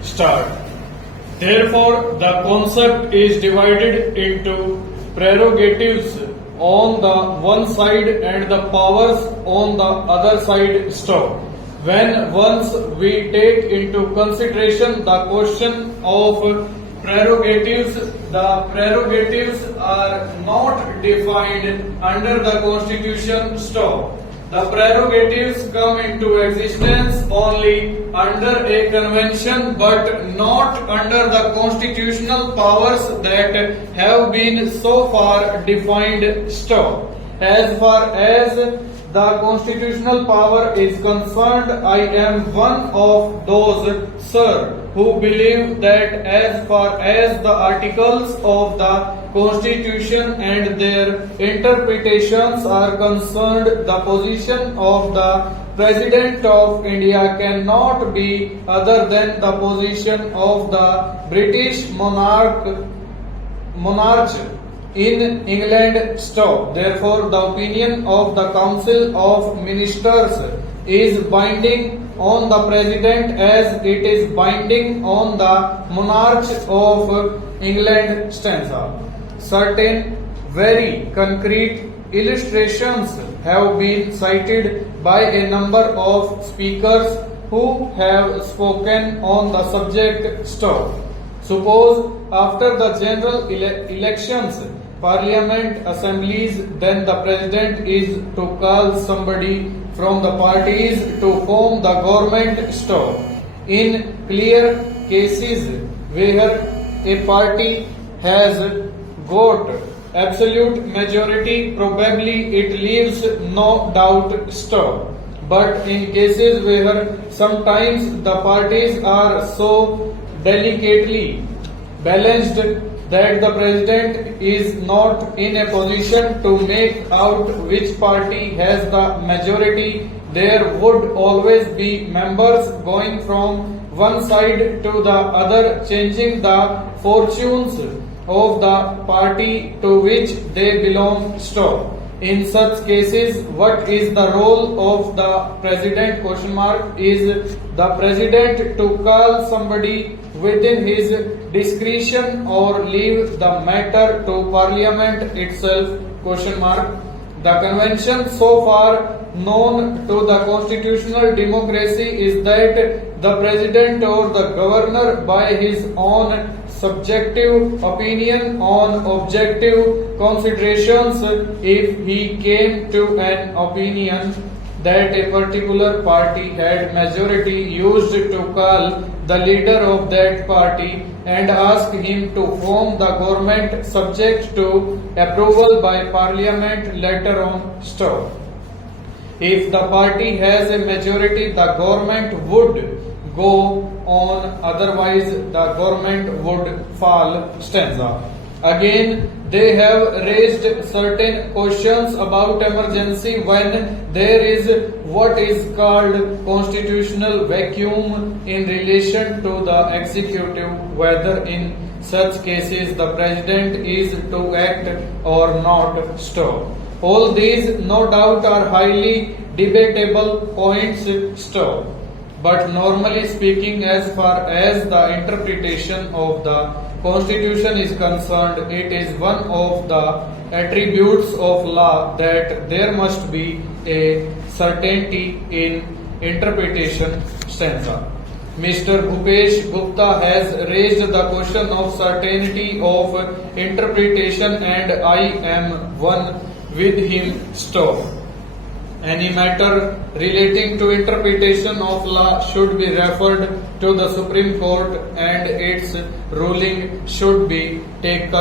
Start. Therefore, the concept is divided into prerogatives on the one side and the powers on the other side. Stop. When once we take into consideration the question of prerogatives, the prerogatives are not defined under the Constitution. Stop. The prerogatives come into existence only under a convention but not under the constitutional powers that have been so far defined. Stop. As far as the constitutional power is concerned, I am one of those, sir, who believe that as far as the articles of the Constitution and their interpretations are concerned, the position of the President of India cannot be other than the position of the British monarch in England. Stop. Therefore, the opinion of the Council of Ministers is binding on the President as it is binding on the monarch of England. Stanza. Certain very concrete illustrations have been cited by a number of speakers who have spoken on the subject. Stop. Suppose after the general elections, Parliament assemblies, then the President is to call somebody from the parties to form the government. Stop. In clear cases where a party has got absolute majority, probably it leaves no doubt. Stop. But in cases where sometimes the parties are so delicately balanced that the President is not in a position to make out which party has the majority, there would always be members going from one side to the other, changing the fortunes of the party to which they belong. Stop. In such cases, what is the role of the President? Question mark. Is the President to call somebody within his discretion or leave the matter to Parliament itself? Question mark. The convention so far known to the constitutional democracy is that the President or the Governor by his own subjective opinion on objective considerations, if he came to an opinion that a particular party had majority, used to call the leader of that party and ask him to form the government subject to approval by Parliament later on. Stop. If the party has a majority, the government would go on, otherwise the government would fall. Stanza. Again, they have raised certain questions about emergency when there is what is called constitutional vacuum in relation to the executive, whether in such cases the President is to act or not. Stop. All these no doubt are highly debatable points. Stop. But normally speaking, as far as the interpretation of the Constitution is concerned, it is one of the attributes of law that there must be a certainty in interpretation. Stanza. Mr. Bhupesh Gupta has raised the question of certainty of interpretation and I am one with him. Stop. Any matter relating to interpretation of law should be referred to the Supreme Court and its ruling should be taken